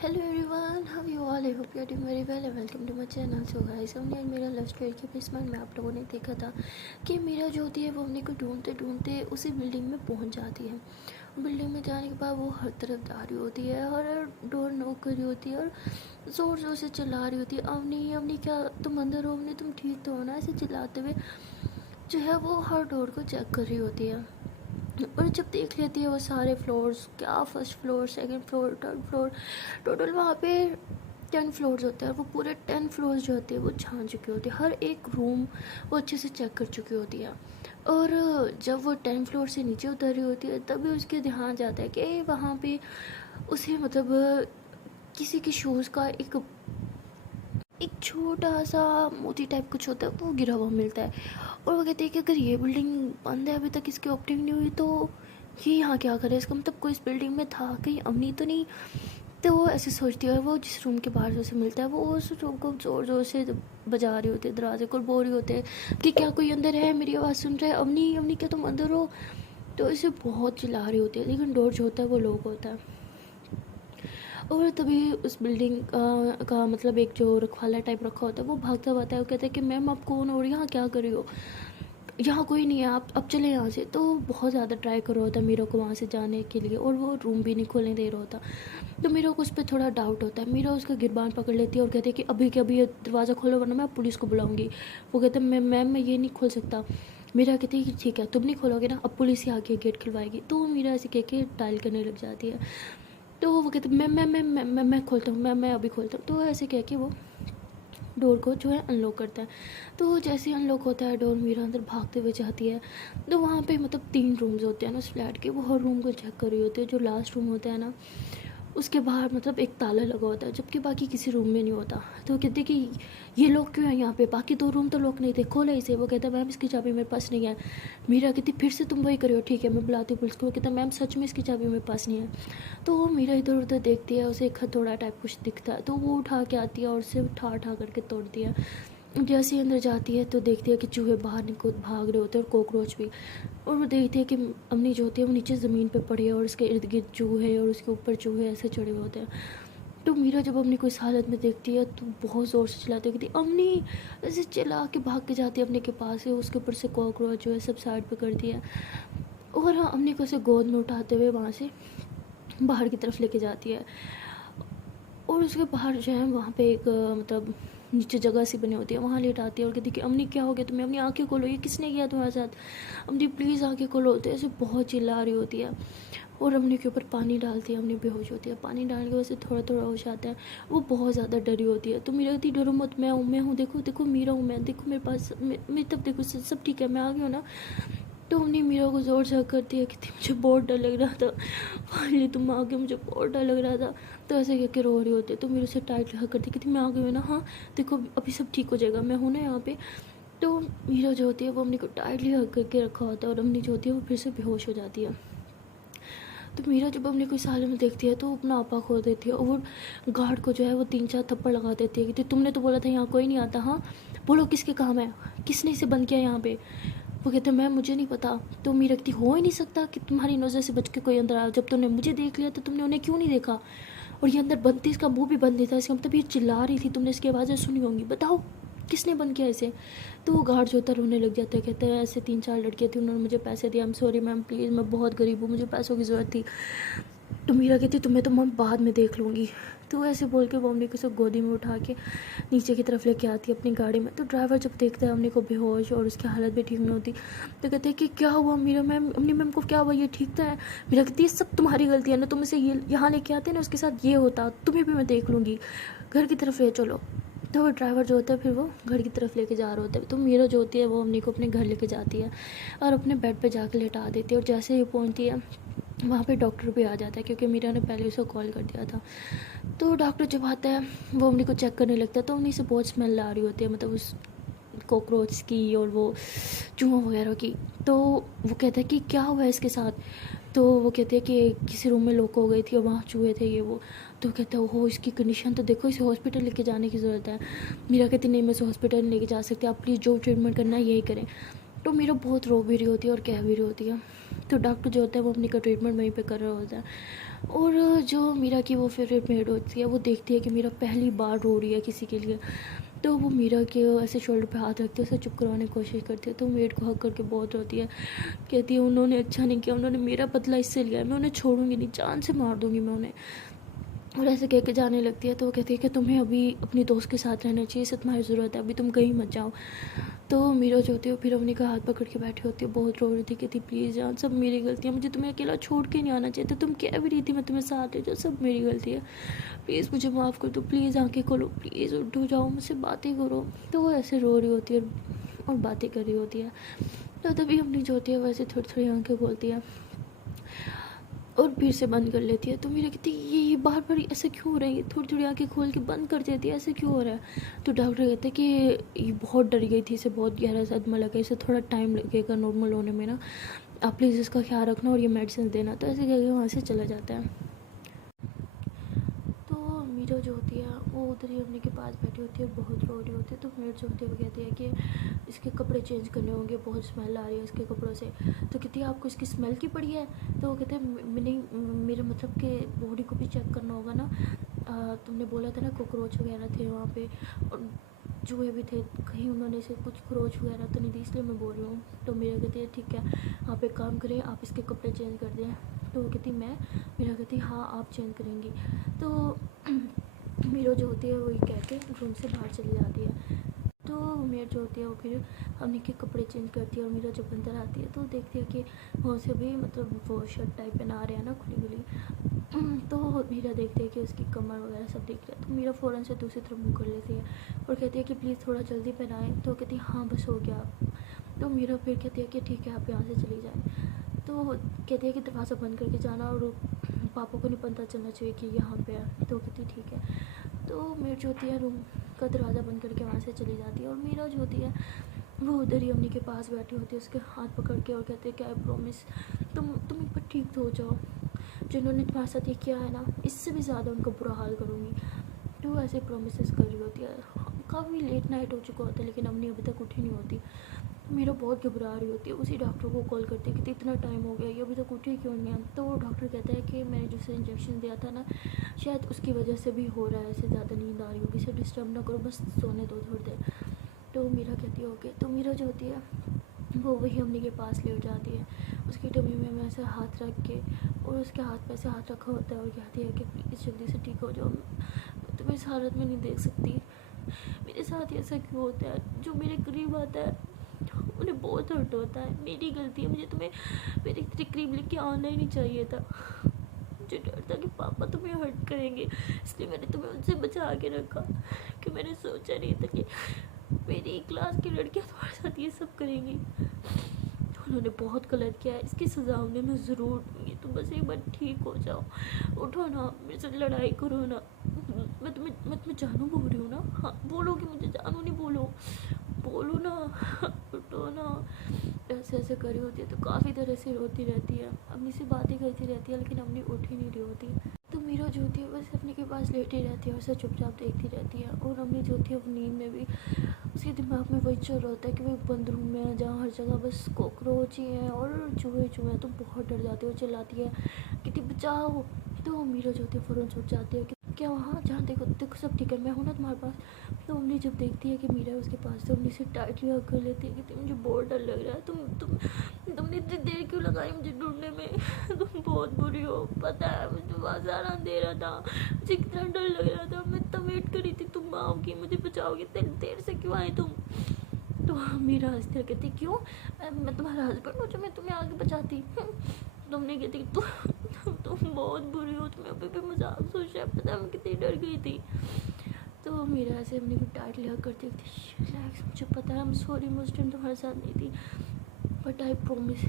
Hello everyone, how you all? I hope you are doing very well and welcome to my channel. So guys, हमने आज मेरा love story के basement में आप लोगों ने देखा था कि मीरा जो होती है वो अपने को ढूंढते ढूंढते उसी बिल्डिंग में पहुंच जाती है। बिल्डिंग में जाने के बाद वो हर तरफ जा रही होती है और डोर नॉक कर रही होती है और ज़ोर ज़ोर से चिल्ला रही होती है, अवनी अवनी क्या तुम अंदर हो? अवनी तुम ठीक तो हो ना? ऐसे चिल्लाते हुए जो है वो हर डोर को चेक कर रही होती है। और जब देख लेती है वो सारे फ्लोर्स, क्या first floor, second floor, third floor, total वहाँ पे 10 फ्लोर्स होते हैं। वो पूरे 10 फ्लोर्स जो होते हैं वो छान चुकी होती है, हर एक रूम वो अच्छे से चेक कर चुकी होती है। और जब वो 10 फ्लोर से नीचे उतर रही होती है तभी उसके ध्यान जाता है कि वहाँ पे उसे मतलब किसी के शूज़ का एक छोटा सा मोती टाइप कुछ होता है वो गिरा हुआ मिलता है। और वो कहते हैं कि अगर ये बिल्डिंग बंद है, अभी तक इसकी ओपनिंग नहीं हुई, तो ये यहाँ क्या करे? इसका मतलब कोई इस बिल्डिंग में था, कहीं अवनी तो नहीं? तो वो ऐसे सोचती है और वो जिस रूम के बाहर से उसे मिलता है वो उस रूम को ज़ोर ज़ोर से बजा रही होती है, दरवाजे को बोल रही होती है कि क्या कोई अंदर है? मेरी आवाज़ सुन रहा है? अवनी अवनी क्या तुम अंदर हो? तो इसे बहुत चिल्ला रही होती है, लेकिन डोर जो होता है वो लॉक होता है। और तभी उस बिल्डिंग का मतलब एक जो रखवाला टाइप रखा होता है वो भागता हुआ आता है। वो कहता है कि मैम आप कौन हो और यहाँ क्या कर रही हो? यहाँ कोई नहीं है, आप अब चले यहाँ से। तो बहुत ज़्यादा ट्राई कर रहा होता है मीरा को वहाँ से जाने के लिए और वो रूम भी नहीं खोलने दे रहा होता। तो मीरा को उस पर थोड़ा डाउट होता है। मीरा उसका गिरबान पकड़ लेती है और कहती है कि अभी के अभी ये दरवाज़ा खोलो वरना मैं पुलिस को बुलाऊंगी। वो कहते हैं मैम मैं ये नहीं खोल सकता। मीरा कहती है कि ठीक है तुम नहीं खोलोगे ना, अब पुलिस ही आके गेट खिलवाएगी। तो मीरा ऐसे कह के टाइल करने लग जाती है। तो वो कहते मैं खोलता हूँ, मैं अभी खोलता हूँ। तो ऐसे कह के वो डोर को जो है अनलॉक करता है। तो जैसे ही अनलॉक होता है डोर, मीरा अंदर भागते हुए जाती है। तो वहाँ पे मतलब 3 रूम्स होते हैं ना उस फ्लैट के, वो हर रूम को चेक कर रही होती है। जो लास्ट रूम होता है ना उसके बाहर मतलब एक ताला लगा होता है, जबकि बाकी किसी रूम में नहीं होता। तो वो कहते कि ये लोग क्यों है यहाँ पे? बाकी 2 रूम तो लॉक नहीं थे, खोले इसे। वो कहता है मैम इसकी चाबी मेरे पास नहीं है। मीरा कहती फिर से तुम वही करो, ठीक है मैं बुलाती हूँ पुलिस को। वो कहता मैम सच में इसकी चाबी मेरे पास नहीं है। तो वो मीरा इधर उधर देखती है, उसे एक हथौड़ा टाइप कुछ दिखता है तो वो उठा के आती है और उसे उठा उठा करके तोड़ती है। जैसे ही अंदर जाती है तो देखती है कि चूहे बाहर निकल भाग रहे होते हैं और कॉकरोच भी। और वो देखती है कि अम्मी जो होती है वो नीचे ज़मीन पे पड़ी है और उसके इर्द गिर्द चूहे और उसके ऊपर चूहे ऐसे चढ़े हुए होते हैं। तो मीरा जब अम्मी को इस हालत में देखती है तो बहुत ज़ोर से चिल्लाती है, कहती अम्मी, ऐसे चिल्ला के भाग के जाती है अपने के पास से। उसके ऊपर से कॉकरोच जो है सब साइड पे कर दिया। और हाँ, अम्मी को उसे गोद में उठाते हुए वहाँ से बाहर की तरफ लेके जाती है। और उसके बाहर जो है वहाँ पे एक मतलब नीचे जगह सी बनी होती है, वहाँ लेट आती है और कहती कि अम्मी क्या हो गया तुम्हें? अपनी आंखें खोलो, ये किसने किया तुम्हारे साथ? अम्मी प्लीज़ आंखें खोलो। तो ऐसे बहुत चिल्ला रही होती है और अम्मी के ऊपर पानी डालती है। अम्मी बेहोश होती है, पानी डालने की वजह से थोड़ा थोड़ा होश आता है। वो बहुत ज़्यादा डरी होती है। तो मीरा कहती डरो मत, मैं हूँ, देखो देखो मीरा हूँ मैं, देखो मेरे पास मेरी तब देखो सब ठीक है, मैं आ गई हूँ ना। तो हमने मीरा को ज़ोर से कर दिया कि मुझे बहुत डर लग रहा था, फाइनली तुम आ गए, मुझे बहुत डर लग रहा था। तो ऐसे कह के रो रही होती है। तो मेरे से टाइट लगा करती कि मैं आ गई हूँ ना, हाँ देखो अभी सब ठीक हो जाएगा, मैं हूँ ना यहाँ पे। तो मीरा जो होती है वो अम्मी को टाइटली हग करके रखा होता है और अम्मी जो होती है वो फिर से बेहोश हो जाती है। तो मीरा जब अम्मी को इस हाल में देखती है तो वो अपना आपा खो देती है और वो गार्ड को जो है वो 3-4 थप्पड़ लगा देती है कि तुमने तो बोला था यहाँ कोई नहीं आता, हाँ बोलो किसके काम है, किसने इसे बंद किया यहाँ पे? वो कहते हैं मैम मुझे नहीं पता। तो मीरा कहती हो ही नहीं सकता कि तुम्हारी नज़र से बच के कोई अंदर आया, जब तुमने मुझे देख लिया तो तुमने उन्हें क्यों नहीं देखा? और ये अंदर बंद थी, इसका मुंह भी बंद नहीं था, इसका मतलब ये चिल्ला रही थी, तुमने इसकी आवाज़ें सुनी होंगी, बताओ किसने बंद किया इसे? तो वो गार्ड जो होता है रोने लग जाता है, कहते हैं ऐसे 3-4 लड़कियाँ थी, उन्होंने मुझे पैसे दिया, I am sorry ma'am please, मैं बहुत गरीब हूँ, मुझे पैसों की ज़रूरत थी। तो मीरा कहती तुम्हें तो मैं बाद में देख लूँगी। तो ऐसे बोल के वो अम्मी को सब गोदी में उठा के नीचे की तरफ लेके आती है अपनी गाड़ी में। तो ड्राइवर जब देखता है अम्मी को बेहोश और उसकी हालत भी ठीक नहीं होती तो कहते हैं कि क्या हुआ मीरा मैम, अम्मी मैम को क्या हुआ, ये ठीक तो है? मीरा कहती है सब तुम्हारी गलती है ना, तुम इसे ये यहाँ लेके आते ना, उसके साथ ये होता, तुम्हें भी मैं देख लूँगी, घर की तरफ ले चलो। तो वो ड्राइवर जो होता है फिर वो घर की तरफ लेके जा रहा होता है। तो मीरा जो होती है वो अम्मी को अपने घर लेके जाती है और अपने बेड पे जाकर लेटा देती है। और जैसे ही पहुँचती है वहाँ पे डॉक्टर भी आ जाता है क्योंकि मीरा ने पहले उसे कॉल कर दिया था। तो डॉक्टर जब आता है वो अम्मी को चेक करने लगता है तो अम्मी से बहुत स्मेल आ रही होती है, मतलब उस कॉकरोच की और वो चूहों वगैरह की। तो वो कहता है कि क्या हुआ है इसके साथ? तो वो कहते हैं कि किसी रूम में लॉक हो गई थी और वहाँ चूहे थे ये वो। तो कहता है हो इसकी कंडीशन तो देखो, इसे हॉस्पिटल लेके जाने की ज़रूरत है। मीरा कहती नहीं मैं इसे हॉस्पिटल नहीं लेके जा सकती, आप प्लीज़ जो ट्रीटमेंट करना है यही करें। तो मीरा बहुत रो भी रही होती है और कह भी रही होती है। तो डॉक्टर जो होता है वो अपनी का ट्रीटमेंट वहीं पे कर रहा होता है। और जो मीरा की वो फेवरेट मेड होती है वो देखती है कि मीरा पहली बार रो रही है किसी के लिए, तो वो मीरा के ऐसे शोल्डर पे हाथ रखती है, उसे चुप करवाने की कोशिश करती है। तो मेड को हक करके बहुत रोती है, कहती है उन्होंने अच्छा नहीं किया, उन्होंने मेरा बदला इससे लिया है, मैं उन्हें छोड़ूंगी नहीं, जान से मार दूंगी मैं उन्हें। और ऐसे कह के जाने लगती है। तो वो कहती है कि तुम्हें अभी अपनी दोस्त के साथ रहना चाहिए, इससे तुम्हारी ज़रूरत है, अभी तुम कहीं मत जाओ। तो मीरा जो होती है फिर अवनी का हाथ पकड़ के बैठी होती है, बहुत रो रही थी, कहती प्लीज़ जान, सब मेरी गलती है, मुझे तुम्हें अकेला छोड़ के नहीं आना चाहिए था, तुम कह भी रही थी मैं तुम्हें साथ ले जाऊँ, सब मेरी गलती है, प्लीज़ मुझे माफ़ कर दो, प्लीज़ आंखें खोलो, प्लीज़ उठो जाओ, मुझसे बातें करो। तो वो ऐसे रो रही होती है और बातें कर रही होती है। तो तभी अवनी जो होती है वैसे थोड़ी थोड़ी आंखें खोलती है और फिर से बंद कर लेती है। तो मेरा कहती है ये बार बार ऐसे क्यों हो रहा है, थोड़ी थोड़ी आंखें खोल के बंद कर देती है, ऐसे क्यों हो रहा है। तो डॉक्टर कहते हैं कि ये बहुत डर गई थी, इसे बहुत गहरा सदमा लगा, इसे थोड़ा टाइम लगेगा नॉर्मल होने में ना, आप प्लीज़ इसका ख्याल रखना और ये मेडिसिन देना। तो ऐसे करके वहाँ से चला जाता है। तो मीरा जो होती है वो उधर ही अपने के पास बैठी होती है, बहुत रो रही होती है। तो मीरा जो होती है वो कहती है कि इसके कपड़े चेंज करने होंगे, बहुत स्मेल आ रही है इसके कपड़ों से। तो कहती है आपको इसकी स्मेल की पड़ी है। तो वो कहते हैं मैंने मेरा मतलब कि बॉडी को भी चेक करना होगा ना, तुमने बोला था ना कॉकरोच वगैरह थे वहाँ पे और चूहे भी थे, कहीं उन्होंने से कुछ खरोच वगैरह तो नहीं दी, इसलिए मैं बोल रही हूँ। तो मेरा कहती है ठीक है आप एक काम करें, आप इसके कपड़े चेंज कर दें। तो वो कहती मैं, मेरा कहती हाँ आप चेंज करेंगी। तो मीरा जो होती है वही कह के रूम से बाहर चली जाती है। तो मीरा जो होती है वो फिर हमने के कपड़े चेंज करती है और मीरा जब अंदर आती है तो देखती है कि वहाँ से भी मतलब वो शर्ट टाइप पहना रहे हैं ना खुली खुली। तो मीरा देखती है कि उसकी कमर वगैरह सब दिख रहा है। तो मीरा फ़ौरन से दूसरी तरफ मुँह कर लेती है और कहती है कि प्लीज़ थोड़ा जल्दी पहनाएं। तो कहती है हाँ बस हो गया। तो मीरा फिर कहती है कि ठीक है आप यहाँ से चली जाएँ। तो कहती है कि दरवाज़ा बंद करके जाना और पापा को नहीं पता चलना चाहिए कि यहाँ पे है। तो कहती ठीक है। तो मीरा जो होती है रूम का दरवाज़ा बंद करके वहाँ से चली जाती है और मीरा जो होती है वो उधर ही अम्मी के पास बैठी होती है, उसके हाथ पकड़ के और कहते हैं कि आई प्रॉमिस तुम एक बार ठीक तो हो जाओ, जिन्होंने तुम्हारे साथ ये किया है ना इससे भी ज़्यादा उनका बुरा हाल करूँगी। तो ऐसे प्रोमिस कर रही होती है। काफ़ी लेट नाइट हो चुका होता है लेकिन अम्मी अभी तक उठी नहीं होती। मेरा बहुत घबरा रही होती है, उसी डॉक्टर को कॉल करती है कि इतना टाइम हो गया ये अभी तक उठी क्यों नहीं है। तो वो डॉक्टर कहता है कि मैंने जिसे इंजेक्शन दिया था ना शायद उसकी वजह से भी हो रहा है, ऐसे ज़्यादा नींद आ रही होगी, इसे डिस्टर्ब ना करो, बस सोने दो थोड़ी देर। तो मीरा कहती है ओके। तो मीरा जो होती है वो वही अम्मी के पास लेट जाती है, उसकी टमी में मैं ऐसे हाथ रख के और उसके हाथ पे ऐसे हाथ रखा होता है और कहती है कि प्लीज़ जल्दी से ठीक हो जाओ, मैं तुम्हें इस हालत में नहीं देख सकती, मेरे साथ ऐसा क्यों होता है, जो मेरे करीब आता है उन्हें बहुत हर्ट होता है, मेरी गलती है, मुझे तुम्हें मेरे इतने करीब लेके आना ही नहीं चाहिए था, मुझे डर था कि पापा तुम्हें हर्ट करेंगे इसलिए मैंने तुम्हें उनसे बचा के रखा, कि मैंने सोचा नहीं था कि मेरी क्लास की लड़कियां तुम्हारे साथ ये सब करेंगी, उन्होंने बहुत गलत किया है, इसकी सज़ा उन्हें मैं ज़रूर दूँगी, तुम बस एक बार ठीक हो जाओ, उठो ना, मेरे से लड़ाई करो ना, मैं तुम्हें जानू बोल रही हूँ ना, हाँ बोलो कि मुझे जानू नहीं, बोलो ना, उठो ना। ऐसे ऐसे करी होती है तो काफ़ी देर ऐसे रोती रहती है, अपनी से बातें करती रहती है लेकिन अपनी उठ ही नहीं रही होती। तो मीरा जो होती है बस अपने के पास लेटी रहती है और उसे चुपचाप देखती रहती है। और अम्मी जो होती है वो नींद में भी उसके दिमाग में वही चल रहा होता है कि वो बंद रूम में है जहाँ हर जगह बस कॉकरोच ही हैं और चूहे चूहे। तो बहुत डर जाती है, वो चिल्लाती है कि बचाओ। तो मीरा जो होती है फ़ौरन छुप जाती है कि क्या वहाँ जहाँ देखो देखो सब ठीक है, मैं हूँ ना तुम्हारे पास। तो अम्मी जब देखती है कि मीरा उसके पास, तो अम्मी से टाइटली हग कर लेती है कि मुझे बहुत डर लग रहा है, तुमने इतनी देर क्यों लगाई मुझे ढूंढने में, तुम बहुत बुरी हो, पता है मुझे बाजार अंधेरा था, मुझे कितना डर लग रहा था, मैं इतना वेट करी थी तुम आओगी मुझे बचाओगी, इतनी देर से क्यों आई तुम। तो मीरा हंसते कहती क्यों, मैं तुम्हारा हस्बैंड हूँ जो मैं तुम्हें आगे बचाती। तुमने कहती तुम बहुत बुरी हो, तुम्हें अभी भी मजाक सोच रहा है, पता मैं कितनी डर गई थी। तो मीरा ऐसे अपनी को टाइट लिया करती थी, रिलैक्स, मुझे पता है, I'm sorry मैं उस टाइम तुम्हारे साथ नहीं थी, बट आई प्रॉमिस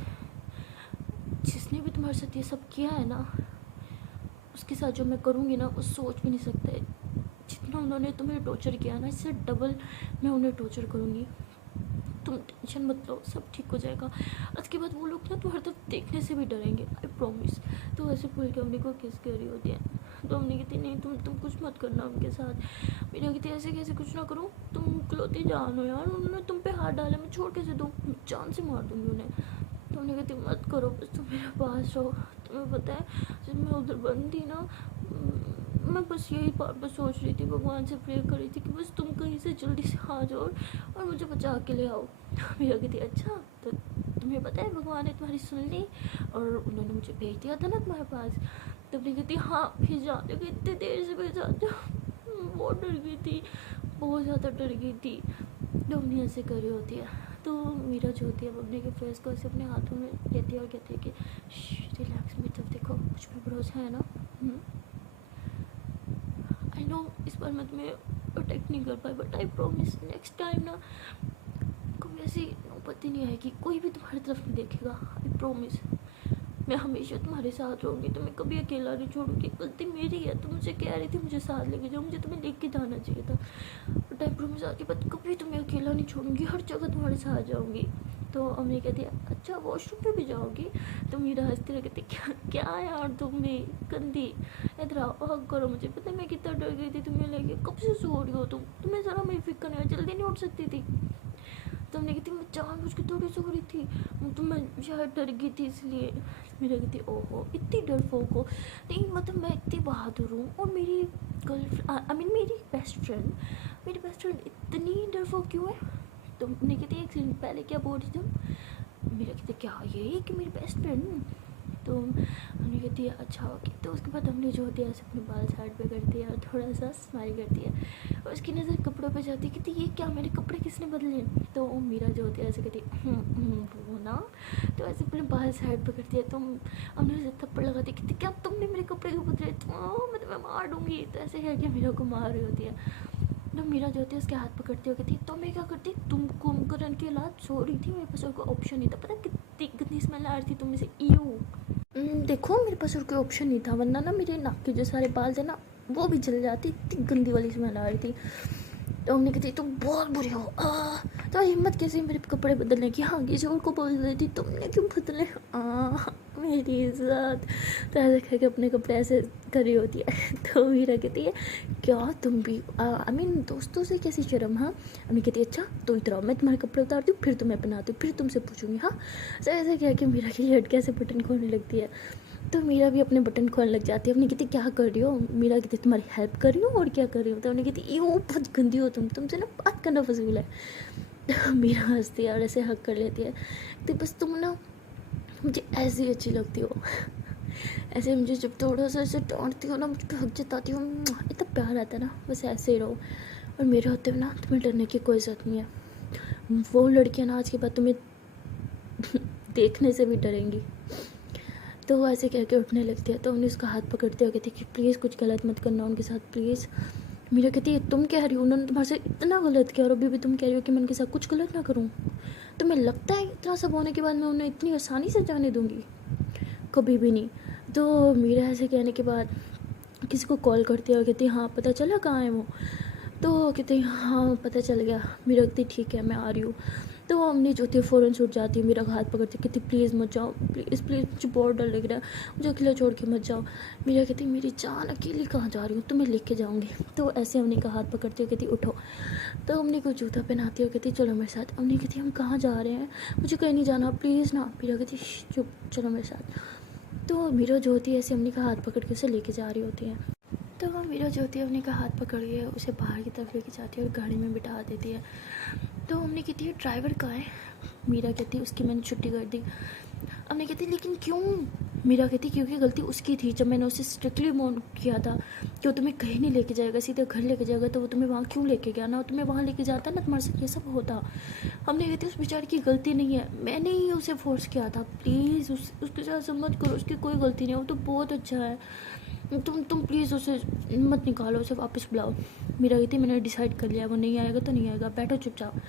जिसने भी तुम्हारे साथ ये सब किया है ना उसके साथ जो मैं करूँगी ना वो सोच भी नहीं सकते, जितना उन्होंने तुम्हें टॉर्चर किया ना इससे डबल मैं उन्हें टॉर्चर करूँगी, तुम टेंशन मत लो, सब ठीक हो जाएगा। आज के बाद वो लोग ना तुम्हारी तरफ देखने से भी डरेंगे, आई प्रॉमिस। तो ऐसे बोल के अम्मी को किस कर रही होती है। तो हमने कहती नहीं तुम कुछ मत करना उनके साथ। मेरा कहती ऐसे कैसे कुछ ना करूँ, तुम इकलौती जान हो यार, उन्होंने तुम पे हाथ डाला, मैं छोड़ कैसे दूँ, जान से मार दूँगी उन्हें। तो हमने कहती मत करो, बस तुम मेरे पास रहो। तुम्हें पता है जब मैं उधर बंद थी ना, मैं बस यही बात बस सोच रही थी, भगवान से प्रे कर रही थी कि बस तुम कहीं से जल्दी से आ जाओ और मुझे बचा के ले आओ। मेरा कहती अच्छा, तो तुम्हें पता है भगवान ने तुम्हारी सुन ली और उन्होंने मुझे भेज दिया था ना तुम्हारे पास। तब नहीं कहती हाँ भेज जाते कि इतनी देर से भेज जाते। बहुत डर गई थी, बहुत ज़्यादा डर गई थी। डोमनी ऐसे कर रही होती है तो मीरा जो होती है बबली के फेस को ऐसे अपने हाथों में लेती है और कहती है कि रिलैक्स, मेरी तरफ देखो, कुछ भी भरोसा है ना। आई नो इस बार मैं तुम्हें प्रोटेक्ट नहीं कर पाई, but I promise next time ना कभी ऐसी नौबत ही नहीं आएगी, कोई भी तुम्हारी तरफ नहीं देखेगा। आई प्रॉमिस मैं हमेशा तुम्हारे साथ रहूँगी, तुम्हें कभी अकेला नहीं छोड़ूंगी। गलती मेरी है, तुम मुझे कह रही थी मुझे साथ लेके जाओ, मुझे तुम्हें लेके जाना चाहिए था, बट आई प्रॉमिस आगे बात कभी तुम्हें अकेला नहीं छोड़ूंगी, हर जगह तुम्हारे साथ जाऊँगी। तो अम्मी कहती है अच्छा वॉशरूम पे भी जाओगी। तो मीरा हंसती रह कहती क्या क्या यार तुम भी गंदी, इधर आओ हग करो मुझे। पता है मैं कितना डर गई थी तुम्हें लेके, कब से सो रही हो तुम, तुम्हें ज़रा मेरी फिक्र नहीं है, जल्दी नहीं उठ सकती थी। तो हमने कहती मैं जानबूझ के थोड़ी सो रही थी, तो मैं शायद डर गई थी इसलिए। मेरा कहती ओहो इतनी डरपोक हो, नहीं मतलब मैं इतनी बहादुर हूँ और मेरी गर्लफ्रेंड आई मीन मेरी बेस्ट फ्रेंड इतनी डरपोक क्यों है। तो मैंने कहती एक सेकंड पहले क्या बोल रही थी। मेरा कहते क्या यही कि मेरी बेस्ट फ्रेंड। तो हमने कहती है अच्छा ओके। तो उसके बाद हमने जो होती है ऐसे अपने बाल साइड पे करती है और थोड़ा सा स्माइल करती है और उसकी नज़र कपड़ों पे जाती है, कहती ये क्या मेरे कपड़े किसने बदले। तो मीरा जो होती है ऐसे कहती वो ना, तो ऐसे अपने बाल साइड पे करती है। तो हमने उसे थप्पड़ लगाती, कहती क्या तुमने मेरे कपड़े क्यों बदले, मैं तुम्हें मार दूँगी। तो ऐसे कह के मीरा को मार रही होती है। तो मीरा जो होती है उसके हाथ पकड़ती हो, कहती तो मैं क्या करती, तुम कुंभकर्ण की औलाद सो रही थी, मेरे पास और कोई ऑप्शन नहीं था, पता कितनी गंदी स्मेल आ रही थी तुम में से देखो मेरे पास और कोई ऑप्शन नहीं था, वरना ना मेरे नाक के जो सारे बाल थे ना वो भी जल जाती, इतनी गंदी वाली स्मेल आ रही थी। तो हमने कहती तुम बहुत बुरी हो। तो हिम्मत कैसे मेरे कपड़े बदलने की, हाँ किसी और को बोल देती, तुमने क्यों बदले मेरी इज्जत। तो ऐसे कह के अपने कपड़े ऐसे कर रही होती है। तो मीरा कहती है क्या तुम भी आई मीन दोस्तों से कैसी शर्म। हाँ अम्मी कहती है अच्छा तो इतना मैं तुम्हारे कपड़े उतारती हूँ फिर तुम्हें पहनाती हूँ फिर तुमसे पूछूंगी। हाँ तो ऐसे कह के मीरा की शर्ट कैसे बटन खोलने लगती है। तो मीरा भी अपने बटन खोलने लग जाती है। अपनी कहती क्या कर रही हो। मीरा कहती तुम्हारी हेल्प कर रही हूँ और क्या कर रही हूँ। तो उन्हें कहती यूँ बहुत गंदी हो तुमसे ना बात करना फजूल है। तो मीरा हंसती है और ऐसे हक कर लेती है। तो बस तुम ना मुझे ऐसी अच्छी लगती हो, ऐसे मुझे जब थोड़ा सा ऐसे डांटती हो ना, मुझ पर हक जताती हो, इतना प्यार आता है ना, बस ऐसे ही रहो। और मेरे होते हुए ना तुम्हें डरने की कोई ज़रूरत नहीं है। वो लड़कियाँ ना आज के बाद तुम्हें देखने से भी डरेंगी। तो वो ऐसे कह के उठने लगती है। तो उन्हें उसका हाथ पकड़ते हुए कहती कि प्लीज़ कुछ गलत मत करना उनके साथ प्लीज़। मीरा कहती है तुम कह रही हो उन्होंने तुम्हारे साथ इतना गलत किया और अभी भी तुम कह रही हो कि मैं उनके साथ कुछ गलत ना करूँ। तुम्हें लगता है इतना सब होने के बाद मैं उन्हें इतनी आसानी से जाने दूँगी, कभी भी नहीं। तो मीरा ऐसे कहने के बाद किसी को कॉल करती है और कहती है हाँ पता चला कहाँ है वो। तो कहते हैं हाँ पता चल गया। मीरा कहती ठीक है मैं आ रही हूँ। तो हमने जो थी फ़ौरन छूट जाती है, मेरा हाथ पकड़ती कहती प्लीज़ मत जाओ प्लीज़ प्लीज़, मुझे बहुत डर लग रहा है, मुझे अकेला छोड़ के मत जाओ। मीरा कहती मेरी जान अकेली कहाँ जा रही हूँ, तुम्हें लेके जाऊँगी। तो ऐसे हमने का हाथ पकड़ती हो कहती उठो। तो हमने को जूता पहनाती हो कहती चलो मेरे साथ। हमने कहती हम कहाँ जा रहे हैं, मुझे कहीं नहीं जाना प्लीज़ ना। मीरा कहती चुप चलो मेरे साथ। तो मीरा जो होती है ऐसे हमने का हाथ पकड़ के उसे लेके जा रही होती है। तो वो मीरा जो होती है हमने का हाथ पकड़ के उसे बाहर की तरफ लेके जाती है और गाड़ी में बिठा देती है। तो हमने कहती है ड्राइवर कहाँ है। मीरा कहती है उसकी मैंने छुट्टी कर दी। हमने कहती लेकिन क्यों। मीरा कहती क्योंकि गलती उसकी थी, जब मैंने उसे स्ट्रिक्टली वार्न किया था कि वो तुम्हें कहीं नहीं लेके जाएगा सीधे घर लेके जाएगा, तो वो तुम्हें वहाँ क्यों लेके गया ना, तुम्हें वहाँ लेके जाता ना तुम्हारे साथ ये सब होता। हमने कहती उस बेचारे की गलती नहीं है, मैंने ही उसे फोर्स किया था, प्लीज़ उसके साथ मत करो, उसकी कोई गलती नहीं है, वो तो बहुत अच्छा है। तुम प्लीज़ उसे मत निकालो, उसे वापस बुलाओ। मीरा कहती मैंने डिसाइड कर लिया वो नहीं आएगा तो नहीं आएगा, बैठो चुपचाप।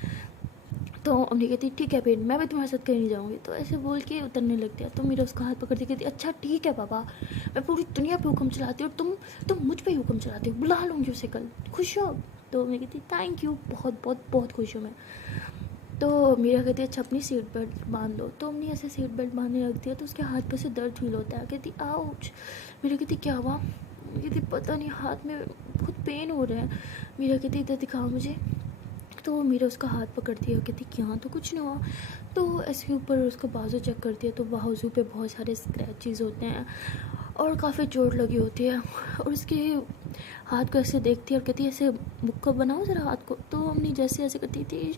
तो अम्मी कहती ठीक है फिर मैं भी तुम्हारे साथ कहीं नहीं जाऊँगी। तो ऐसे बोल के उतरने लगती है। तो मेरा उसका हाथ पकड़ती कहती अच्छा ठीक है पापा, मैं पूरी दुनिया पे हुक्म चलाती हूँ और तुम मुझ पे ही हुक्म चलाती हो, बुला लूँगी उसे कल, खुश हो। तो मैं कहती थैंक यू, बहुत बहुत बहुत खुश हूँ मैं। तो मीरा कहती है अच्छा अपनी सीट बेल्ट बांध लो। तो हमने ऐसे सीट बेल्ट बांधने लगती है तो उसके हाथ पे से दर्द फील होता है। कहती आउच। मेरी कहती क्या हुआ। कहती पता नहीं हाथ में बहुत पेन हो रहा है। मीरा कहती इधर दिखाओ मुझे। तो मीरा उसका हाथ पकड़ती है और कहती यहाँ तो कुछ नहीं हुआ। तो ऐसे ऊपर उसका बाजू चेक करती है तो बाजू पे बहुत सारे स्क्रैचेस होते हैं और काफ़ी चोट लगी होती है। और उसके हाथ को ऐसे देखती है और कहती है ऐसे मुक्का बनाओ ज़रा हाथ को। तो हमने जैसे ऐसे करती थी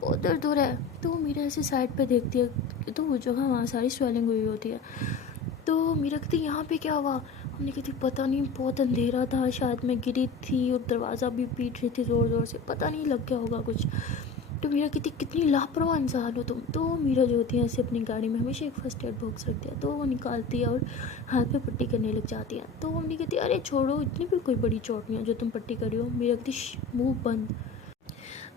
बहुत दर्द हो रहा है। तो मीरा ऐसे साइड पे देखती है तो वो जगह वहाँ सारी स्वेलिंग हुई होती है। तो मीरा कहती यहाँ पे क्या हुआ। हमने कहती पता नहीं बहुत अंधेरा था, शायद मैं गिरी थी और दरवाज़ा भी पीट रही थी ज़ोर ज़ोर से, पता नहीं लग गया होगा कुछ। तो मीरा कहती कितनी लापरवाह इंसान हो तुम। तो मीरा जो होती है ऐसे अपनी गाड़ी में हमेशा एक फर्स्ट एड बॉक्स रखती है तो वो निकालती है और हाथ पे पट्टी करने लग जाती है। तो हमने कहती अरे छोड़ो, इतनी भी कोई बड़ी चोट नहीं है जो तुम पट्टी करी हो। मीरा कहती मुँह बंद।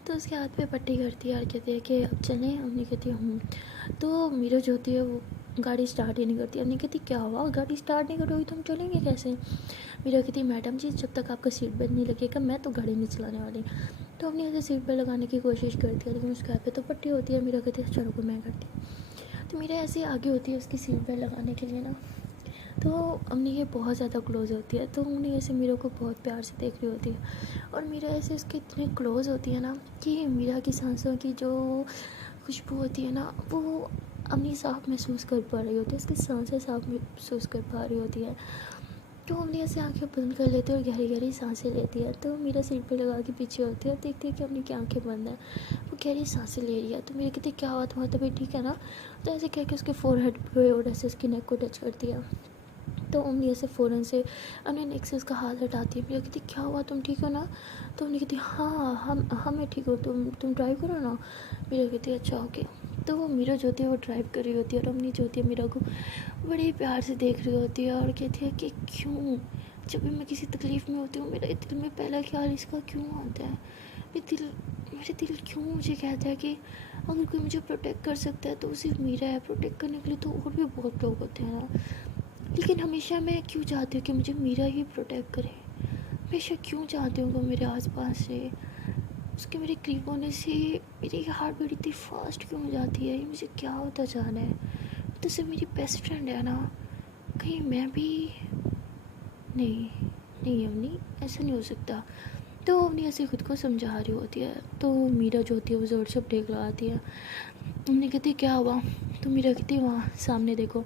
तो उसके हाथ पे पट्टी करती है और कहती है कि अब चलें। हमने कहती हूँ। तो मीरा जो होती है वो गाड़ी स्टार्ट ही नहीं करती। हमने कहती क्या हुआ, गाड़ी स्टार्ट नहीं करोगी तो हम चलेंगे कैसे। मीरा कहती मैडम जी जब तक आपका सीट बेल्ट नहीं लगेगा मैं तो गाड़ी नहीं चलाने वाली। तो हमने ऐसे सीट बेल्ट लगाने की कोशिश करती है लेकिन उसके हाथ पे तो पट्टी होती है। मीरा कहती है चलो को मैं करती हूँ। तो मीरा ऐसे आगे होती है उसकी सीट बेल्ट लगाने के लिए ना। तो अम्मी ये बहुत ज़्यादा क्लोज़ होती है तो उन्हें ऐसे मीरा को बहुत प्यार से देख रही होती है और मीरा ऐसे उसके इतने क्लोज़ होती है ना कि मीरा की सांसों की जो खुशबू होती है ना वो अम्मी साफ महसूस कर पा रही होती है, उसकी सांसें साफ महसूस कर पा रही होती है। तो अम्मी ऐसे आंखें बंद कर लेती है और गहरी गहरी सांसें लेती है। तो मीरा सीट पे लगा के पीछे होती है और देखती है कि अम्मी की आंखें बंद है, वो गहरी सांसें ले रही है। तो मेरी कहती क्या हुआ तुम्हारा तबीयत ठीक है ना। तो ऐसे कह के उसके फोरहेड पे और ऐसे उसकी नेक को टच करती है। तो उंगली ऐसे फ़ौरन से अपने नेक से उसका हाथ हटाती है। मेरा कहती क्या हुआ तुम ठीक हो ना। तो उन्हें कहती हाँ मैं ठीक हूँ, तुम ड्राइव करो ना। मेरा कहती है अच्छा ओके। तो वो मीरा जो होती है वो ड्राइव कर रही होती है और अम्मी जो होती है मीरा को बड़े प्यार से देख रही होती है और कहती है कि क्यों जब भी मैं किसी तकलीफ़ में होती हूँ मेरे दिल में पहला ख्याल इसका क्यों आता है। मेरे दिल क्यों मुझे कहता है कि अगर कोई मुझे प्रोटेक्ट कर सकता है तो वो सिर्फ मीरा है, प्रोटेक्ट करने के लिए तो और भी बहुत लोग होते हैं ना। लेकिन हमेशा मैं क्यों चाहती हूँ कि मुझे मीरा ही प्रोटेक्ट करे। हमेशा क्यों चाहती हूँ वो मेरे आसपास से, उसके मेरे करीब होने से मेरी हार्ट बीट इतनी फास्ट क्यों हो जाती है। ये मुझे क्या होता जा रहा है। तो सिर्फ मेरी बेस्ट फ्रेंड है ना, कहीं मैं भी नहीं। नहीं अवनी ऐसा नहीं हो सकता। तो अवनी ऐसे खुद को समझा रही होती है। तो मीरा जो होती है वो ज़ोर से ब्रेक लगाती है। हमने कहती क्या हुआ। तो मीरा कहती वहाँ सामने देखो।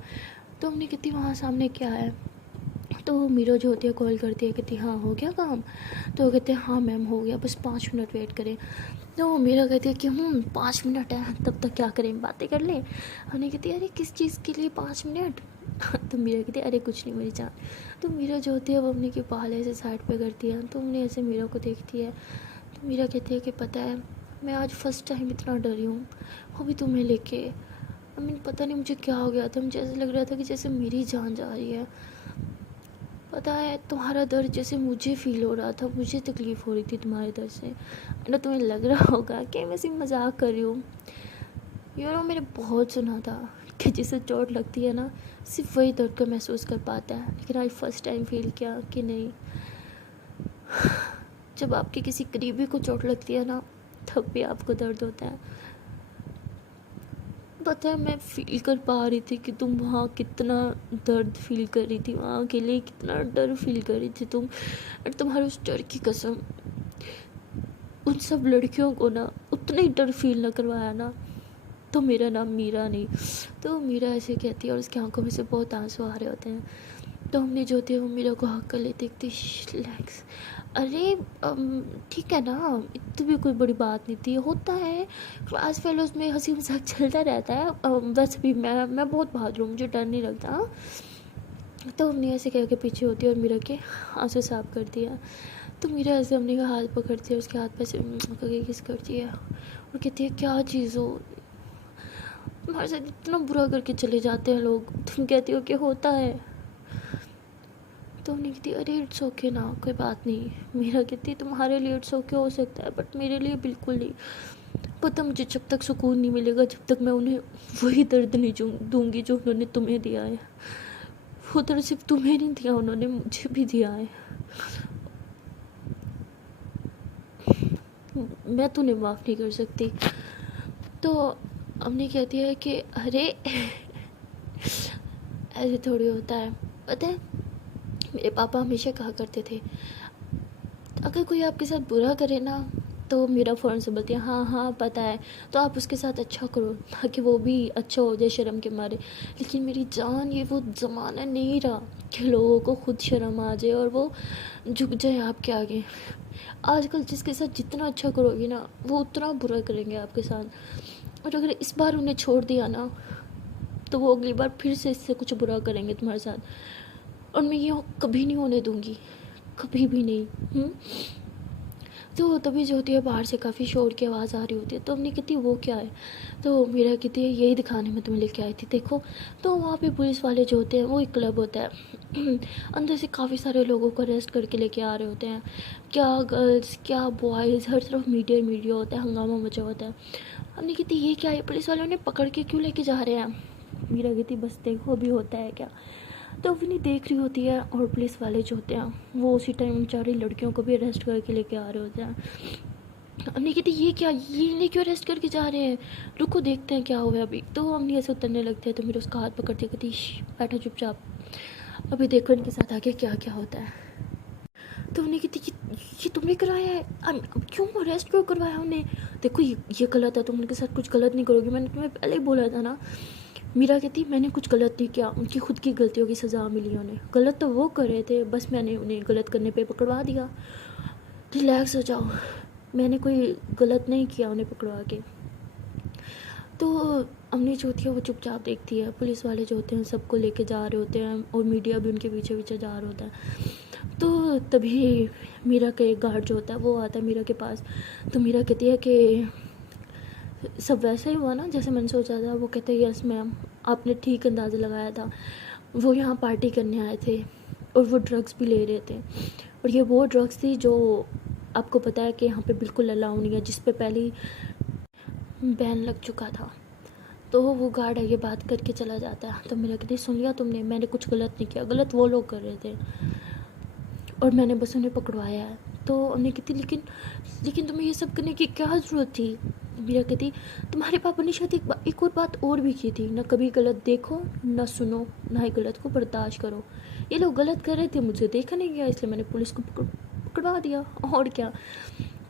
तो हमने कहती वहाँ सामने क्या है। तो मीरा जो होती है कॉल करती है, कहती हाँ हो गया काम। तो वो कहते हैं हाँ मैम हो गया, बस 5 मिनट वेट करें। तो मीरा कहती है कि 5 मिनट है तब तक क्या करें, बातें कर लें। हमने कहती है अरे किस चीज़ के लिए 5 मिनट। तो मीरा कहती है अरे कुछ नहीं मेरी जान। तो मीरा जो होती है वो अपने के बाल ऐसे साइड पे करती है। तो हमने ऐसे मीरा को देखती है। तो मीरा कहती है कि पता है मैं आज फर्स्ट टाइम इतना डरी हूँ, वो भी तुम्हें लेके। पता नहीं मुझे क्या हो गया था, मुझे ऐसा लग रहा था कि जैसे मेरी जान जा रही है। पता है तुम्हारा दर्द जैसे मुझे फ़ील हो रहा था, मुझे तकलीफ़ हो रही थी तुम्हारे दर्द से। ना तुम्हें लग रहा होगा कि मैं सिर्फ मजाक कर रही हूँ। मैंने बहुत सुना था कि जिसे चोट लगती है ना सिर्फ वही दर्द को महसूस कर पाता है, लेकिन आज फर्स्ट टाइम फील किया कि नहीं, जब आपके किसी करीबी को चोट लगती है ना तब भी आपको दर्द होता है। पता है मैं फील कर पा रही थी कि तुम वहाँ कितना दर्द फील कर रही थी, वहाँ के लिए कितना डर फील कर रही थी तुम। और तुम्हारे उस डर की कसम उन सब लड़कियों को ना उतना ही डर फील ना करवाया ना तो मेरा नाम मीरा नहीं। तो मीरा ऐसे कहती है और उसकी आंखों में से बहुत आंसू आ रहे होते हैं। तो हमने जो होती है वो मीरा को हक कर लेते देखती रिलैक्स। अरे ठीक है ना, इतनी भी कोई बड़ी बात नहीं थी, होता है क्लास फेलोज में हंसी मजाक चलता रहता है। वैसे भी मैं बहुत बहादुर हूँ, मुझे डर नहीं लगता। तो हमने ऐसे कह के पीछे होती है और मीरा के आंसू साफ कर दिया। तो मीरा ऐसे हमने का हाथ पकड़ती है, उसके हाथ पे से करके किस करती है और कहती है क्या चीज़ हो, तुम्हारे साथ इतना बुरा करके चले जाते हैं लोग, तुम कहती हो कि होता है। तो हमने कहती अरे इट्स ओके ना, कोई बात नहीं। मीरा कहती तुम्हारे लिए इट्स ओके हो सकता है बट मेरे लिए बिल्कुल नहीं। पता मुझे जब तक सुकून नहीं मिलेगा जब तक मैं उन्हें वही दर्द नहीं दूंगी जो उन्होंने तुम्हें दिया है। वो दर्द सिर्फ तुम्हें नहीं दिया, उन्होंने मुझे भी दिया है। मैं तुम्हें माफ़ नहीं कर सकती। तो हमने कहती है कि अरे ऐसे थोड़ी होता है। पता है मेरे पापा हमेशा कहा करते थे, अगर कोई आपके साथ बुरा करे ना तो मेरा फ़ौरन से बोलती है हाँ हाँ पता है, तो आप उसके साथ अच्छा करो ताकि वो भी अच्छा हो जाए शर्म के मारे। लेकिन मेरी जान, ये वो ज़माना नहीं रहा कि लोगों को खुद शर्म आ जाए और वो झुक जाए आपके आगे। आजकल जिसके साथ जितना अच्छा करोगे ना वो उतना बुरा करेंगे आपके साथ, और अगर इस बार उन्हें छोड़ दिया ना तो वो अगली बार फिर से इससे कुछ बुरा करेंगे तुम्हारे साथ, और मैं ये कभी नहीं होने दूंगी, कभी भी नहीं। तो तभी जो होती है बाहर से काफ़ी शोर की आवाज़ आ रही होती है, तो हमने कहती वो क्या है, तो मेरा कहती है यही दिखाने में तुम्हें लेके आई थी देखो। तो वहाँ पे पुलिस वाले जो होते हैं, वो एक क्लब होता है अंदर से काफ़ी सारे लोगों को अरेस्ट करके लेके आ रहे होते हैं, क्या गर्ल्स क्या बॉयज़, हर तरफ मीडिया मीडिया होता है, हंगामा मचा होता है। हमने कहती ये क्या है, पुलिस वालों ने पकड़ के क्यों लेके जा रहे हैं। मेरा कहती बस देखो अभी होता है क्या। तो विनी देख रही होती है और पुलिस वाले जो होते हैं वो उसी टाइम बेचारी लड़कियों को भी अरेस्ट करके लेके आ रहे होते हैं। हमने कहती ये क्या, ये इन्हें क्यों अरेस्ट करके जा रहे हैं, रुको देखते हैं क्या हुआ है अभी। तो हमने ऐसे उतरने लगते हैं तो मेरे उसका हाथ पकड़ते कहती बैठा चुपचाप, अभी देखो इनके साथ आगे क्या क्या होता है। तो उन्हें कहती ये तुमने कराया है, क्यों अरेस्ट क्यों करवाया उन्हें, देखो ये गलत है, तुम उनके साथ कुछ गलत नहीं करोगे, मैंने तुम्हें पहले ही बोला था ना। मीरा कहती मैंने कुछ गलत नहीं किया, उनकी खुद की गलतियों की सज़ा मिली उन्हें, गलत तो वो कर रहे थे, बस मैंने उन्हें गलत करने पे पकड़वा दिया। रिलैक्स हो जाओ, मैंने कोई गलत नहीं किया उन्हें पकड़वा के। तो अम्मी जो होती है वो चुपचाप देखती है, पुलिस वाले जो होते हैं सबको लेके जा रहे होते हैं और मीडिया भी उनके पीछे पीछे जा रहा होता है। तो तभी मीरा का एक गार्ड जो होता है वो आता है मीरा के पास। तो मीरा कहती है कि सब वैसा ही हुआ ना जैसे मैंने सोचा था। वो कहते हैं यस मैम, आपने ठीक अंदाज़ा लगाया था, वो यहाँ पार्टी करने आए थे और वो ड्रग्स भी ले रहे थे, और ये वो ड्रग्स थी जो आपको पता है कि यहाँ पे बिल्कुल अलाउ नहीं है, जिस पे पहले ही बैन लग चुका था। तो वो गार्ड आगे बात करके चला जाता है। तो मेरा कहती सुन लिया तुमने, मैंने कुछ गलत नहीं किया, गलत वो लोग कर रहे थे और मैंने बस उन्हें पकड़वाया है। तो उन्हें कहती लेकिन तुम्हें ये सब करने की क्या ज़रूरत थी। मीरा कहती तुम्हारे पापा ने शायद एक और बात और भी की थी, ना कभी गलत देखो ना सुनो, ना ही गलत को बर्दाश्त करो। ये लोग गलत कर रहे थे, मुझे देखा नहीं गया, इसलिए मैंने पुलिस को पकड़वा दिया, और क्या।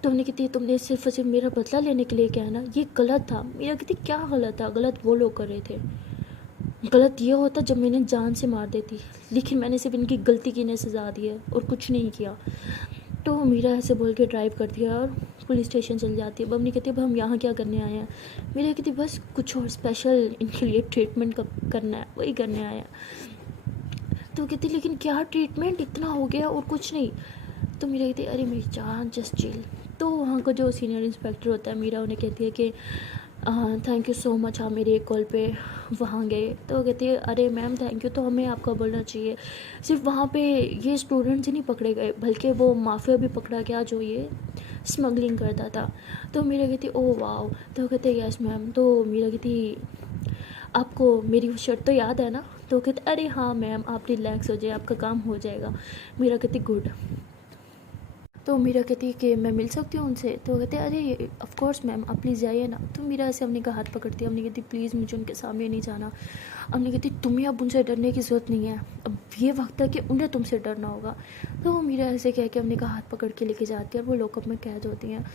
तो उन्हें कहती तुमने सिर्फ और सिर्फ मेरा बदला लेने के लिए क्या है ना, ये गलत था। मीरा कहती क्या गलत था, गलत वो लोग कर रहे थे, गलत ये होता जब मैंने जान से मार देती, लेकिन मैंने सिर्फ इनकी गलती की इन्हें सज़ा दी है और कुछ नहीं किया। तो मीरा ऐसे बोल के ड्राइव करती है और पुलिस स्टेशन चल जाती है। बबनी कहती है अब हम यहाँ क्या करने आए हैं। मीरा कहती बस कुछ और स्पेशल इनके लिए ट्रीटमेंट करना है, वही करने आए हैं। तो कहती लेकिन क्या ट्रीटमेंट, इतना हो गया और कुछ नहीं। तो मीरा कहती अरे मेरी जान जस्ट चिल। तो वहाँ का जो सीनियर इंस्पेक्टर होता है, मीरा उन्हें कहती है कि थैंक यू सो मच, आप मेरे कॉल पे वहाँ गए। तो वो कहती है अरे मैम थैंक यू तो हमें आपका बोलना चाहिए, सिर्फ वहाँ पे ये स्टूडेंट्स ही नहीं पकड़े गए बल्कि वो माफिया भी पकड़ा गया जो ये स्मगलिंग करता था। तो मीरा कहती ओह वाओ। तो वो कहते यस मैम। तो मीरा कहती आपको मेरी वो शर्ट तो याद है ना। तो कहते अरे हाँ मैम, आप रिलैक्स हो जाए, आपका काम हो जाएगा। मीरा कहती गुड। तो मीरा कहती है कि मैं मिल सकती हूँ उनसे। तो कहते अरे ऑफ कोर्स मैम, आप प्लीज़ जाइए ना। तो मीरा ऐसे हमने का हाथ पकड़ती है, हमने कहती प्लीज़ मुझे उनके सामने नहीं जाना। हमने कहती तुम्हें अब उनसे डरने की ज़रूरत नहीं है, अब ये वक्त है कि उन्हें तुमसे डरना होगा। तो मीरा ऐसे कह के हमने का हाथ पकड़ के लेके जाती है और वो लॉकअप में कैद होती हैं।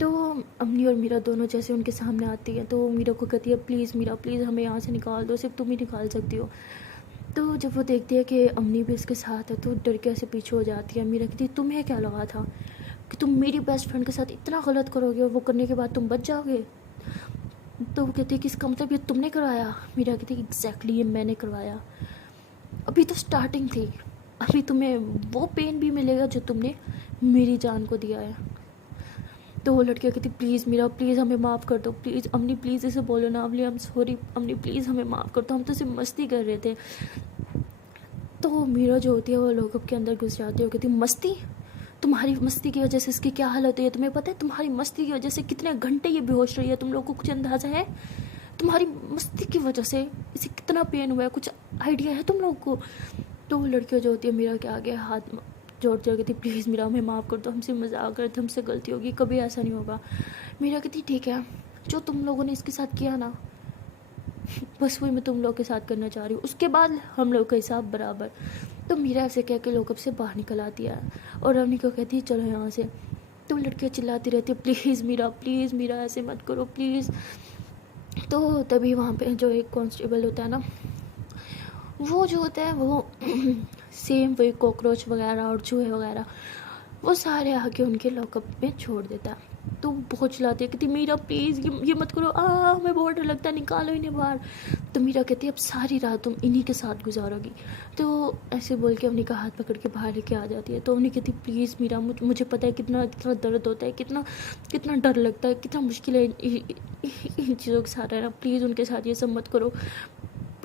तो अम्मी और मीरा दोनों जैसे उनके सामने आती हैं तो मीरा को कहती है प्लीज़ मीरा प्लीज़ हमें यहाँ से निकाल दो, सिर्फ तुम ही निकाल सकती हो। तो जब वो देखती है कि अम्मी भी इसके साथ है तो डर के ऐसे पीछे हो जाती है। मीरा कहती तुम्हें क्या लगा था कि तुम मेरी बेस्ट फ्रेंड के साथ इतना गलत करोगे और वो करने के बाद तुम बच जाओगे। तो वो कहती है कि इसका मतलब ये तुमने करवाया। मीरा कहती है एग्जैक्टली ये मैंने करवाया, अभी तो स्टार्टिंग थी, अभी तुम्हें वो पेन भी मिलेगा जो तुमने मेरी जान को दिया है। तो वो लड़कियाँ कहती प्लीज़ मीरा प्लीज़ हमें माफ़ कर दो, प्लीज़ अम्मी प्लीज़ इसे बोलो ना, अम्मी आई एम सॉरी, अम्मी प्लीज़ हमें माफ़ कर दो, हम तो सिर्फ मस्ती कर रहे थे। तो मीरा जो होती है वो लॉकअप के अंदर घुस जाती है, वो कहती मस्ती, तुम्हारी मस्ती की वजह से इसकी क्या हालत हुई है तुम्हें पता है, तुम्हारी मस्ती की वजह से कितने घंटे ये बेहोश रही है, तुम लोगों को कुछ अंदाज़ा है, तुम्हारी मस्ती की वजह से इसे कितना पेन हुआ है, कुछ आइडिया है तुम लोगों को। तो वो लड़कियाँ जो होती है मीरा के आगे हाथ जोड़ जोड़ कहती प्लीज़ मीरा हमें माफ़ कर दो, हमसे मजाक कर, हमसे गलती होगी, कभी ऐसा नहीं होगा। मीरा कहती ठीक है, जो तुम लोगों ने इसके साथ किया ना बस वही मैं तुम लोग के साथ करना चाह रही हूँ, उसके बाद हम लोग का हिसाब बराबर। तो मीरा ऐसे कह के लॉकअप से बाहर निकल आती है और अवनी को कहती है चलो यहाँ से। तो लड़कियाँ चिल्लाती रहती है प्लीज़ मीरा ऐसे मत करो प्लीज़। तो तभी वहाँ पे जो एक कांस्टेबल होता है ना, वो जो होता है वो सेम वही कॉकरोच वगैरह और चूहे वगैरह वो सारे आके उनके लॉकअप में छोड़ देता है। तो बहुत चिल्लाती है, कहती मीरा प्लीज़ ये मत करो, हमें बहुत डर लगता है, निकालो इन्हें बाहर। तो मीरा कहती है अब सारी रात तुम इन्हीं के साथ गुजारोगी। तो ऐसे बोल के अवनी का हाथ पकड़ के बाहर लेके आ जाती है। तो अवनी कहती प्लीज़ मीरा, मुझे पता है कितना कितना दर्द होता है, कितना कितना डर लगता है, कितना मुश्किल है इन चीज़ों के साथ रहना, प्लीज़ उनके साथ ये सब मत करो,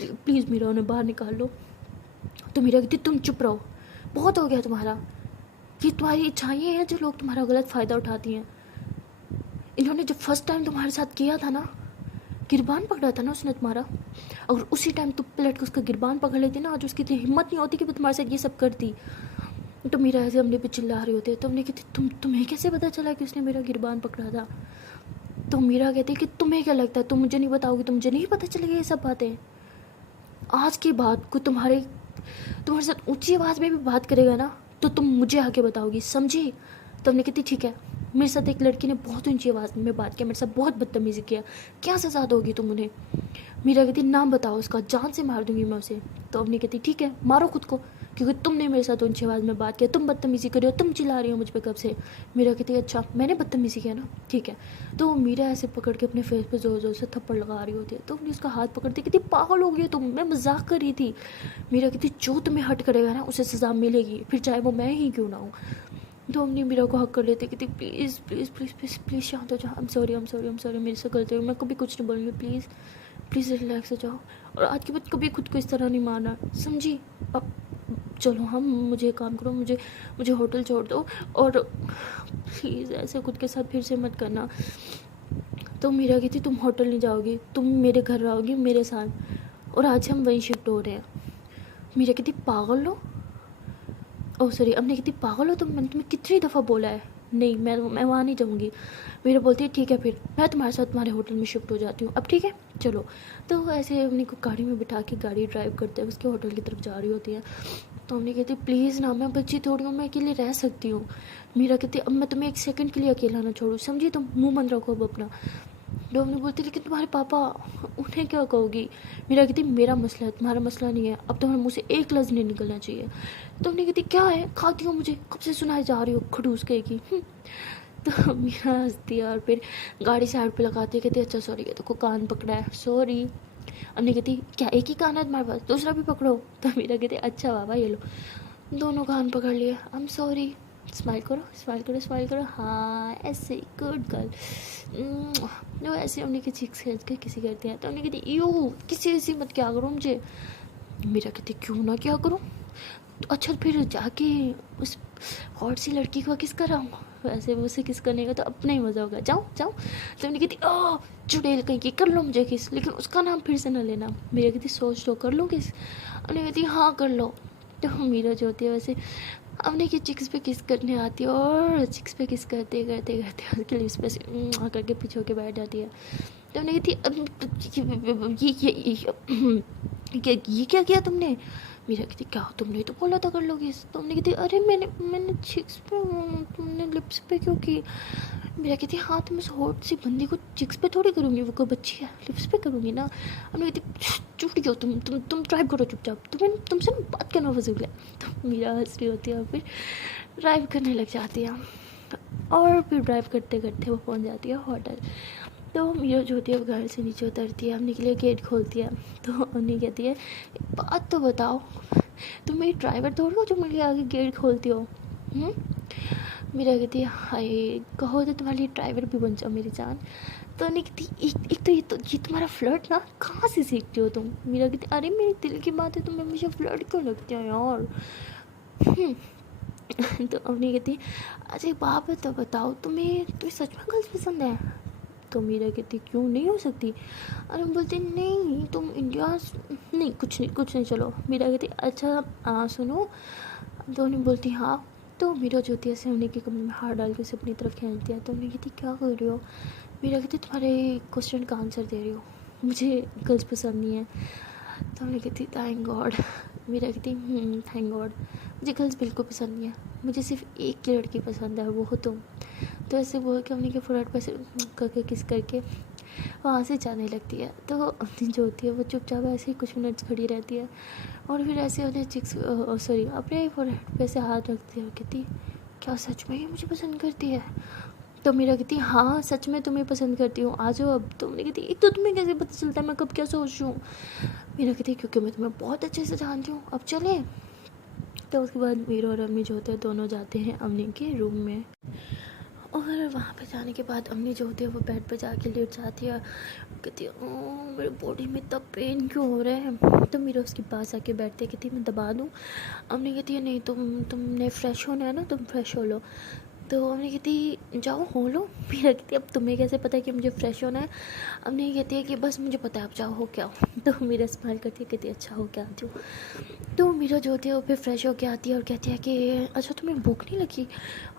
प्लीज़ मीरा उन्हें बाहर निकाल लो। तो मीरा कहती तुम चुप रहो, बहुत हो गया तुम्हारा, ये तुम्हारी इच्छाएं हैं जो लोग तुम्हारा गलत फ़ायदा उठाती हैं। इन्होंने जब फर्स्ट टाइम तुम्हारे साथ किया था ना, गिरबान पकड़ा था ना उसने तुम्हारा, अगर उसी टाइम तुम पलट के उसका गिरबान पकड़ लेती ना, आज उसकी इतनी हिम्मत नहीं होती कि वो तुम्हारे साथ ये सब करती। तो मीरा ऐसे हमने पे चिल्ला रहे होते, तो हमने कहती तुम्हें कैसे पता चला कि उसने मेरा गिरबान पकड़ा था। तो मीरा कहती कि तुम्हें क्या लगता है, तुम मुझे नहीं बताओगी तो मुझे नहीं पता चलेगा ये सब बातें। आज के बाद कोई तुम्हारे साथ ऊंची आवाज़ में भी बात करेगा ना तो तुम मुझे आके बताओगी, समझी। तो हमने कहती ठीक है, मेरे साथ एक लड़की ने बहुत ऊंची आवाज़ में बात किया, मेरे साथ बहुत बदतमीज़ी किया, क्या सज़ा दोगी तुम उन्हें। मीरा कहती नाम बताओ उसका, जान से मार दूंगी मैं उसे। तो हमने कहती ठीक है मारो खुद को, क्योंकि तुमने मेरे साथ ऊंची आवाज़ में बात किया, तुम बदतमीज़ी कर रही हो, तुम चिल्ला रही हो मुझ पर कब से। मीरा कहती अच्छा मैंने बदतमीज़ी किया ना, ठीक है। तो मीरा ऐसे पकड़ के अपने फेस पे ज़ोर ज़ोर से थप्पड़ लगा रही होती है। तो हमने उसका हाथ पकड़ती, कहती पागल हो गई हो तुम, मैं मजाक कर रही थी। मीरा कहती जो तुम्हें हट करेगा ना उसे सज़ा मिलेगी, फिर चाहे वो मैं ही क्यों ना हूँ। तो हमने मीरा को हक कर लेते, कहती please please please please please शांत हो जाओ, आई एम सॉरी मेरे से गलती हुई, मैं कभी कुछ नहीं बोलूँगी, प्लीज़ प्लीज़ रिलैक्स हो जाओ, और आज के बाद कभी खुद को इस तरह नहीं मारना, समझी। अब चलो मुझे काम करो, मुझे होटल छोड़ दो, और प्लीज़ ऐसे खुद के साथ फिर से मत करना। तो मीरा कहती तुम होटल नहीं जाओगी, तुम मेरे घर रहोगी मेरे साथ, और आज हम वहीं शिफ्ट हो रहे हैं। मीरा कहती पागल हो, ओह सॉरी, अब नहीं कहती पागल हो तुम, मैंने तुम्हें कितनी दफ़ा बोला है, नहीं मैं वहाँ नहीं जाऊँगी। मीरा बोलती है ठीक है फिर मैं तुम्हारे साथ तुम्हारे होटल में शिफ्ट हो जाती हूँ, अब ठीक है चलो। तो ऐसे अपनी को गाड़ी में बिठा के गाड़ी ड्राइव करते हुए उसके होटल की तरफ जा रही होती है। तो हमने कहती प्लीज़ ना, मैं बच्ची थोड़ी हूँ, मैं अकेले रह सकती हूँ। मीरा कहती अब मैं तुम्हें एक सेकंड के लिए अकेला ना छोड़ूँ, समझी, तुम मुंह बंद रखो अब अपना। डोमनी बोलती लेकिन तुम्हारे पापा, उन्हें क्या कहोगी। मीरा कहती मेरा मसला है, तुम्हारा मसला नहीं है, अब तुम्हारे मुँह से एक लफ्ज़ नहीं निकलना चाहिए। तो हमने कहती क्या है, खाती हो मुझे, कब से सुनाई जा रही हो खड़ूस कहेगी। तो मीरा हंसती है और फिर गाड़ी साइड पे लगाती है, कहती अच्छा सॉरी, ये तो कान पकड़ा है, सॉरी। हमने कहती क्या एक ही कान है तुम्हारे पास, दूसरा भी पकड़ो। तो मीरा कहती अच्छा बाबा ये लो, दोनों कान पकड़ लिए, आई एम सॉरी, स्माइल करो स्माइल करो स्माइल करो, हाँ ऐसे, गुड गर्ल। जो ऐसे उन्हीं की चीख खींच के किसी करते हैं। तो उन्हें कहती यू किसी मत क्या करो मुझे। मीरा कहती क्यों ना क्या करूँ, तो अच्छा फिर जाके उस हॉट सी लड़की को किस कराऊँ, वैसे उसे किस करने का तो अपना ही मज़ा होगा, जाओ जाओ। तो उन्हें कहती ओह चुड़ैल कहीं की, कर लो मुझे किस, लेकिन उसका नाम फिर से ना लेना। मीरा कहती सोच लो कर लो किस, उन्हें कहती हाँ कर लो। तो मीरा जो होती है वैसे अपने की चिक्स पे किस करने आती है, और चिक्स पे किस करते करते करते उसके लिप्स पे से करके पीछे होके बैठ जाती है। तो उन्हें कहती ये क्या किया तुमने। मीरा कहती क्या तुमने तो बोला था कर लोगे। तो हमने कहती अरे मैंने चिक्स पे, तुमने लिप्स पे क्यों की। मीरा कहती हाँ तुम इस हॉट सी बंदी को चिक्स पे थोड़ी करूँगी, वो कोई बच्ची है, लिप्स पे करूँगी ना। हमने कहती चुप क्यों तुम ड्राइव करो चुपचाप, तुमसे बात करना फजूल है। तो मीरा हंस रही होती है और फिर ड्राइव करने लग जाती है, और फिर ड्राइव करते करते वो पहुँच जाती है होटल। तो मीरा जो होती है वो घर से नीचे उतरती है, हमने के लिए गेट खोलती है। तो उन्हें कहती है बात तो बताओ, तुम मेरी ड्राइवर थोड़ी हो जो मेरे आगे गेट खोलती हो। मीरा कहती है हाय कहो तो तुम्हारे लिए ड्राइवर भी बन जाओ मेरी जान। तो उन्हें कहती एक तो ये तुम्हारा फ्लर्ट ना कहाँ से सीखती हो तुम। मीरा कहती अरे मेरे दिल की बात है, तुम्हें हमेशा फ्लर्ट क्यों लगती है यार। तो उन्हें कहती अच्छा बाप है तो बताओ तुम्हें सच में गर्ल्स पसंद है। तो मीरा कहती क्यों नहीं हो सकती। और हम बोलते नहीं तुम इंडिया नहीं कुछ नहीं चलो। मीरा कहती अच्छा सुनो। तो उन्हें बोलती हाँ। तो मीरा जो होती है ऐसे उन्हीं के कमरे में हाथ डाल के उसे अपनी तरफ खींचती है। तो उन्हें कहती क्या कर रही हो। मीरा कहती तुम्हारे क्वेश्चन का आंसर दे रही हो, मुझे गर्ल्स पसंद नहीं है। तो उन्हें कहती थैंक गॉड मीरा कहती थैंक गॉड, मुझे गर्ल्स बिल्कुल पसंद नहीं है, मुझे सिर्फ एक ही लड़की पसंद है, वो हो तुम। तो ऐसे बोल के अम्मी के फोrehead पे ऐसे करके किस करके वहाँ से जाने लगती है। तो अम्मी जो होती है वो चुपचाप ऐसे ही कुछ मिनट्स खड़ी रहती है और फिर ऐसे उन्हें चिक्स सॉरी अपने फोrehead पे ऐसे हाथ रखती है और कहती क्या सच में ही मुझे पसंद करती है? तो मीरा कहती हाँ सच में तुम्हें पसंद करती हूँ, आ जाओ अब। तो कहती एक तो तुम्हें कैसे पता चलता है मैं कब क्या सोच रही हूँ? मीरा कहती क्योंकि मैं तुम्हें बहुत अच्छे से जानती हूँ, अब चले। तो उसके बाद मीरा और अम्मी जो होते हैं दोनों जाते हैं अम्मी के रूम में। और वहाँ पे जाने के बाद अम्मी जो होती है वो बेड पे जाके लेट जाती है, कहती है मेरे बॉडी में इतना पेन क्यों हो रहा है? तो मीरा उसके पास आके बैठती है, कहती मैं दबा दूँ? अम्मी कहती है नहीं, तुमने फ्रेश होना है ना, तुम फ्रेश हो लो। तो अम्मी कहती जाओ हो लो। मीरा कहती अब तुम्हें कैसे पता है कि मुझे फ्रेश होना है? अम्मी कहती है कि बस मुझे पता है, आप जाओ हो क्या हो। तो मीरा स्माइल करती है, कहती अच्छा हो क्या आती हूँ। तो मीरा जो होती है वो फिर फ्रेश होके आती है और कहती है कि अच्छा तुम्हें भूख नहीं लगी?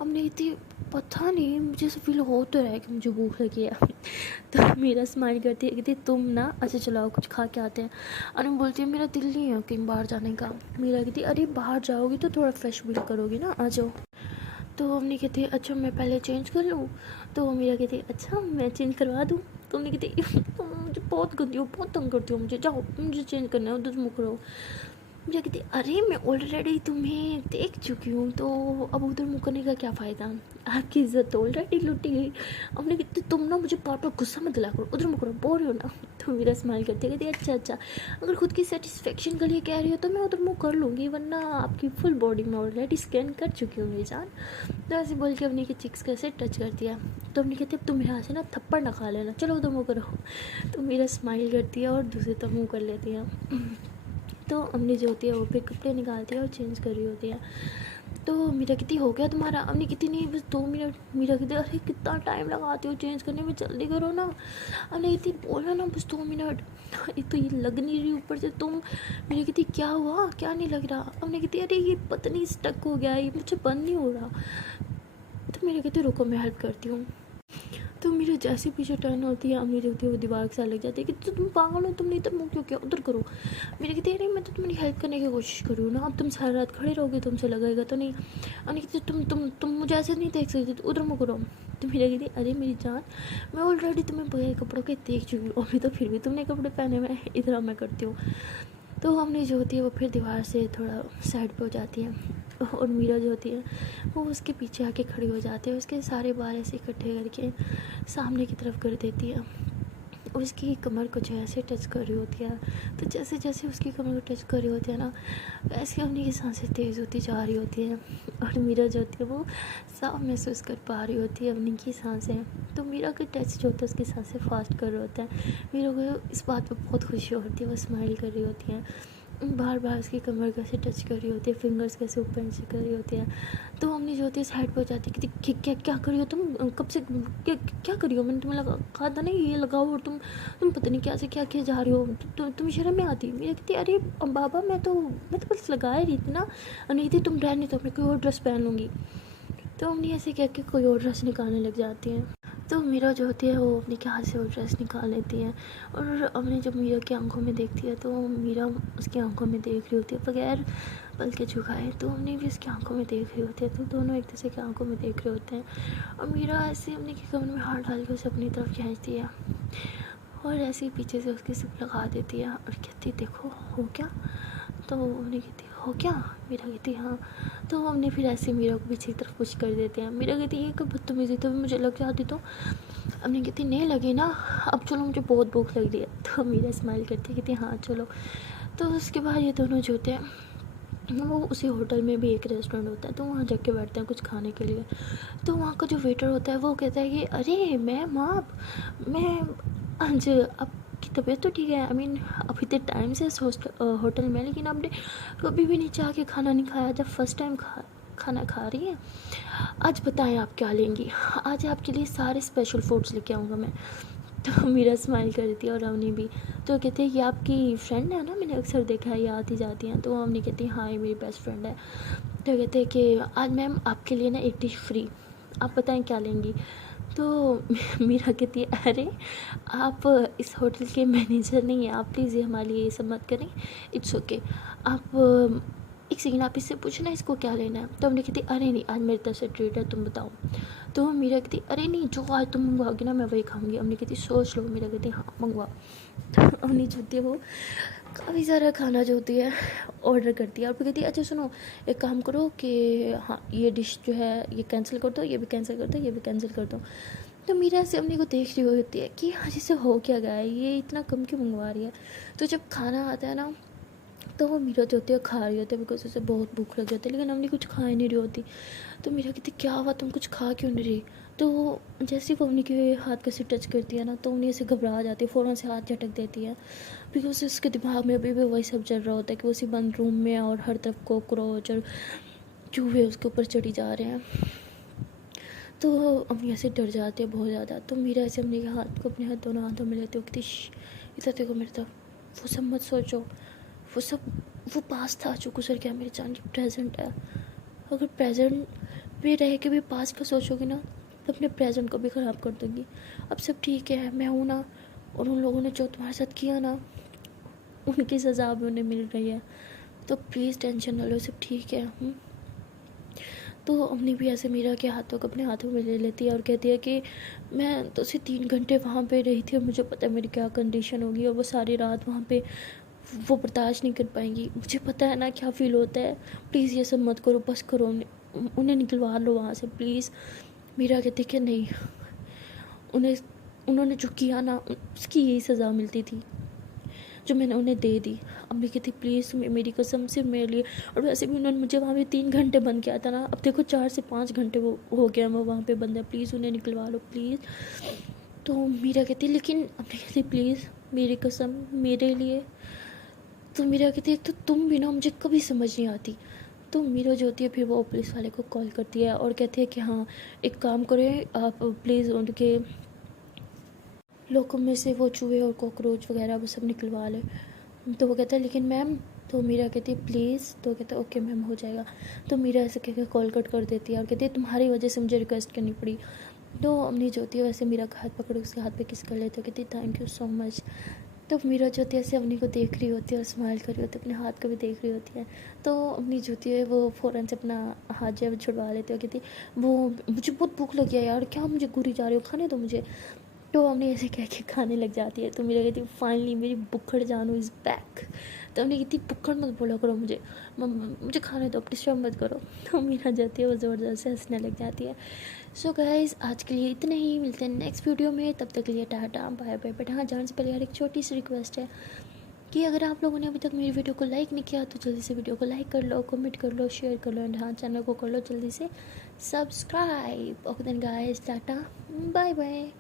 अम्मी कहती पता नहीं, मुझे से फील हो तो रहा है कि मुझे भूख लगी है। तो मीरा स्माइल करती है, कहती तुम ना अच्छा चलाओ कुछ खा के आते हैं। अनु बोलती है मेरा दिल नहीं है कहीं बाहर जाने का। मीरा कहती अरे बाहर जाओगी तो थोड़ा फ्रेश फील करोगी ना, आ जाओ। तो अम्मी कहती है अच्छा मैं पहले चेंज कर लूँ? तो मीरा कहती है अच्छा मैं चेंज करवा दूँ? तो अम्मी कहती तुम मुझे बहुत गंदी हो, बहुत तंग करती हो मुझे, जाओ मुझे चेंज करना है, उधर मुँह करो। मुझे कहती अरे मैं ऑलरेडी तुम्हें देख चुकी हूँ, तो अब उधर मुँह करने का क्या फ़ायदा, आपकी इज्जत तो ऑलरेडी लुटी गई। हमने कहती तुम ना मुझे पार्ट और गुस्सा मत दिला करो, उधर मुँह करो, बोल रही हो ना। तो मेरा स्माइल करती कहती अच्छा अच्छा, अगर खुद की सेटिस्फेक्शन के लिए कह रही हो तो मैं उधर मुँह कर लूँगी, वरना आपकी फुल बॉडी में ऑलरेडी स्कैन कर चुकी हूँ मेरी जान। तो ऐसे बोल के अपनी के चिक्स कैसे टच कर दिया। तो अपनी कहती अब तुम यहाँ से ना थप्पड़ ना खा लेना, चलो उधर मुँह करो। तो मेरा स्माइल करती है और दूसरे तरफ मुँह कर लेती है। तो अम्मी जो होती है वो फिर कपड़े निकालती है और चेंज कर रही होती है। तो मीरा कहती हो गया तुम्हारा? अम्मी कहती नहीं बस 2 मिनट। मीरा कहती अरे कितना टाइम लगाती हो चेंज करने में, जल्दी करो ना। अम्मी कहती बोलो ना बस 2 मिनट। एक तो ये लग नहीं रही ऊपर से तुम। मीरा कहती क्या हुआ, क्या नहीं लग रहा? अम्मी कहती अरे ये पता नहीं स्टक हो गया, ये मुझे बंद नहीं हो रहा। तो मीरा कहती रुको मैं हेल्प करती हूँ। तो मेरे जैसे पीछे टर्न होती है अम्मी जो होती है वो दीवार के साथ लग जाती है कि तुम पागल हो, तुमने इधर मुँह क्यों किया, उधर करो। मेरी कहती है नहीं मैं तो तुम्हारी हेल्प करने की कोशिश कर रही हूँ ना, अब तुम सारी रात खड़े रहोगे तुमसे लगेगा तो नहीं। अम्मी कहती तुम मुझे ऐसे नहीं देख सकती, तो उधर मुँह करो। तो मेरी कहती अरे मेरी जान मैं ऑलरेडी तुम्हें बगैर कपड़ों के देख चुकी हूँ, अभी तो फिर भी तुमने कपड़े पहने हुए, इधर मैं करती हूँ। तो हमने जो होती है वो फिर दीवार से थोड़ा साइड पे हो जाती है और मीरा जो होती है वो उसके पीछे आके खड़ी हो जाती है, उसके सारे बाल ऐसे इकट्ठे करके सामने की तरफ कर देती है। उसकी कमर को जो ऐसे टच कर रही होती है, तो जैसे जैसे उसकी कमर को टच कर रही होती है ना वैसे अपनी की सांसें तेज़ होती जा रही होती है और मीरा जो होती है वो साफ महसूस कर पा रही होती है अपनी की सांसें। तो मीरा का टच जो होता है उसकी सांसें फास्ट कर रहा होता है। मीरा को इस बात पर बहुत खुशी होती है, वो स्माइल कर रही होती है, बार बार उसकी कमर कैसे टच कर रही होती है, फिंगर्स कैसे ऊपर नीचे कर रही होती है। तो हमने जो होती है साइड पर हो जाती है कि क्या क्या कर रही हो तुम, कब से क्या कर रही हो, मैंने तुम्हें कहा था ना ये लगाओ और तुम पता नहीं क्या से क्या किए जा रही हो, तुम्हें शर्म नहीं आती? मेरी कहती अरे बाबा मैं तो बस लगाए रही थी ना। नहीं थी तुम रहने, तो मैं कोई और ड्रेस पहन लूँगी। तो हमने ऐसे कह के कोई और ड्रेस निकालने लग जाती हैं। तो मीरा जो होती है वो अपने के हाथ से वो ड्रेस निकाल लेती है और अपने जब मीरा की आंखों में देखती है तो मीरा उसकी आंखों में देख रही होती है बगैर पल के झुकाए, तो हमने भी उसकी आंखों में देख रही होती है। तो दोनों एक दूसरे की आंखों में देख रहे होते हैं और मीरा ऐसे अपने के कमर में हाथ डाल के उसे अपनी तरफ खींचती है और ऐसे ही पीछे से उसकी सिप लगा देती है और कहती देखो हो क्या? तो हमने कहती हो क्या? मीरा कहती हाँ। तो हमने फिर ऐसे मीरा को पीछे की तरफ पुश कर देते हैं। मीरा कहती ये कब बदतमीजी, तो मुझे लग जाती तो। हमने कहती नहीं लगी ना, अब चलो मुझे बहुत भूख लग रही है। तो मीरा स्माइल करती कहती हाँ चलो। तो उसके बाद ये दोनों जो होते हैं वो उसी होटल में भी एक रेस्टोरेंट होता है तो वहाँ जाके बैठते हैं कुछ खाने के लिए। तो वहाँ का जो वेटर होता है वो कहता है कि अरे मैम आप, मैं आज आपकी तबीयत तो ठीक है, आई मीन अभी तो टाइम से इस होटल में, लेकिन आपने कभी भी नीचे आके खाना नहीं खाया, जब फर्स्ट टाइम खाना खा रही हैं। आज बताएं आप क्या लेंगी, आज आपके लिए सारे स्पेशल फूड्स लेके आऊँगा मैं। तो मीरा स्माइल कर रही थी और रवनी भी। तो कहते हैं ये आपकी फ्रेंड है ना, मैंने अक्सर देखा है ये आती जाती हैं। तो रवनी कहती है हाँ ये मेरी बेस्ट फ्रेंड है। तो कहते हैं कि आज मैम आपके लिए ना एक डिश फ्री, आप बताएं क्या लेंगी। तो मीरा कहती है अरे आप इस होटल के मैनेजर नहीं हैं, आप प्लीज़ ये हमारे लिए ये सब मत करें, इट्स ओके। आप एक सेकेंड, आप इससे पूछना इसको क्या लेना है। तो हमने कहती अरे नहीं, आज मेरी तरफ से ट्रीट है, तुम बताओ। तो मीरा कहती अरे नहीं, जो आज तुम मंगवाओगी ना मैं वही खाऊंगी। हमने कहती सोच लो। मीरा कहती हाँ मंगवा। तो हमने जो होती है वो काफ़ी सारा खाना जो होती है ऑर्डर करती है और फिर कहती है अच्छा सुनो, एक काम करो कि हाँ ये डिश जो है ये कैंसिल कर दो, ये भी कैंसिल कर दो, ये भी कैंसिल कर दो। तो मीरा से अपने को देख रही होती है कि हाँ जैसे हो क्या गया है, ये इतना कम क्यों मंगवा रही है। तो जब खाना आता है ना तो वो मीरा जो होती है खा रही होती है, बिकॉज उसे बहुत भूख लग जाती है, लेकिन हमने कुछ खा ही नहीं रही होती। तो मीरा कहती क्या हुआ, तुम कुछ खा क्यों नहीं रही। तो जैसे ही वो उन्हीं के हाथ को से टच करती है ना तो उन्हें ऐसे घबरा जाती है, फ़ौरन से हाथ झटक देती है, बिकॉज उसके दिमाग में अभी भी वही सब चल रहा होता है कि वो उसी बंद रूम में है और हर तरफ कॉकरोच और चूहे उसके ऊपर चढ़ी जा रहे हैं। तो अम्मी ऐसे डर जाती है बहुत ज़्यादा। तो मीरा ऐसे अम्मी के हाथ को अपने हाथ दोनों हाथों में लेते हो कि इधर देखो मेरे तरफ, वो सब मत सोचो, वो सब वो पास था जो गुजर गया, मेरी जान की प्रेजेंट है। अगर प्रेजेंट पे रह के भी पास का सोचोगी ना तो अपने प्रेजेंट को भी ख़राब कर दूँगी। अब सब ठीक है, मैं हूँ ना, और उन लोगों ने जो तुम्हारे साथ किया ना उनकी सज़ा भी उन्हें मिल रही है, तो प्लीज़ टेंशन ना लो, सब ठीक है। तो अम्मी भी ऐसे मीरा के हाथों को अपने हाथों में ले लेती है और कहती है कि मैं तो सिर्फ 3 घंटे वहाँ पे रही थी और मुझे पता है मेरी क्या कंडीशन होगी, और वो सारी रात वहाँ पे वो बर्दाश्त नहीं कर पाएंगी। मुझे पता है ना क्या फ़ील होता है, प्लीज़ ये सब मत करो, बस करो, उन्हें निकलवा लो वहाँ से प्लीज़। मीरा कहती कि नहीं, उन्होंने जो किया ना उसकी यही सज़ा मिलती थी जो मैंने उन्हें दे दी। अम्मी कहती प्लीज़ तुम्हें मेरी कसम से मेरे लिए, और वैसे भी उन्होंने मुझे वहाँ पे 3 घंटे बंद किया था ना, अब देखो 4 से 5 घंटे वो हो गया मैं वहाँ पे बंद है, प्लीज़ उन्हें निकलवा लो प्लीज़। तो मीरा कहती लेकिन अम्मी कहती प्लीज़ मेरी कसम मेरे लिए। तो मीरा कहती एक तो तुम भी ना मुझे कभी समझ नहीं आती। तो मीरा जो होती है फिर वो पुलिस वाले को कॉल करती है और कहती है कि हाँ एक काम करें आप प्लीज़ उनके लोगों में से वो चूहे और कॉकरोच वगैरह वो सब निकलवा लें। तो वो कहता है लेकिन मैम, तो मीरा कहती है प्लीज़, तो कहता है ओके मैम हो जाएगा। तो मीरा ऐसे कहकर कॉल कट कर देती है और कहती है तुम्हारी वजह से मुझे रिक्वेस्ट करनी पड़ी। तो अम्मी जो होती है वैसे मीरा का हाथ पकड़ उसके हाथ पे किस कर लेते, कहती है थैंक यू सो मच। तो मीरा जो होती है ऐसे अम्मी को देख रही होती है और स्माइल कर रही होती है, अपने हाथ को भी देख रही होती है। तो अम्मी जो होती है वो फ़ौरन से अपना हाथ जो है छुड़वा लेती है, कहती वो मुझे बहुत भूख लगी है यार, क्या मुझे घूरी जा रही हो, खाने दो मुझे। तो हमने ऐसे कह के खाने लग जाती है। तो मेरा कहती फाइनली मेरी बुक्खड़ जानू इज़ बैक। तो हमने कहती बुक्खड़ मत बोला करो मुझे, मुझे खाने दो, डिस्टर्ब मत करो। तो मीरा जाती है वो ज़बरदस्त से हंसने लग जाती है। सो गाइस आज के लिए इतना ही, मिलते हैं नेक्स्ट वीडियो में, तब तक के लिए टाटा बाय बाय। बट हाँ जाने से पहले यार एक छोटी सी रिक्वेस्ट है कि अगर आप लोगों ने अभी तक मेरी वीडियो को लाइक नहीं किया तो जल्दी से वीडियो को लाइक कर लो, कमेंट कर लो, शेयर कर लो, एंड हाँ चैनल को कर लो जल्दी से subscribe. Okay then guys tata bye bye.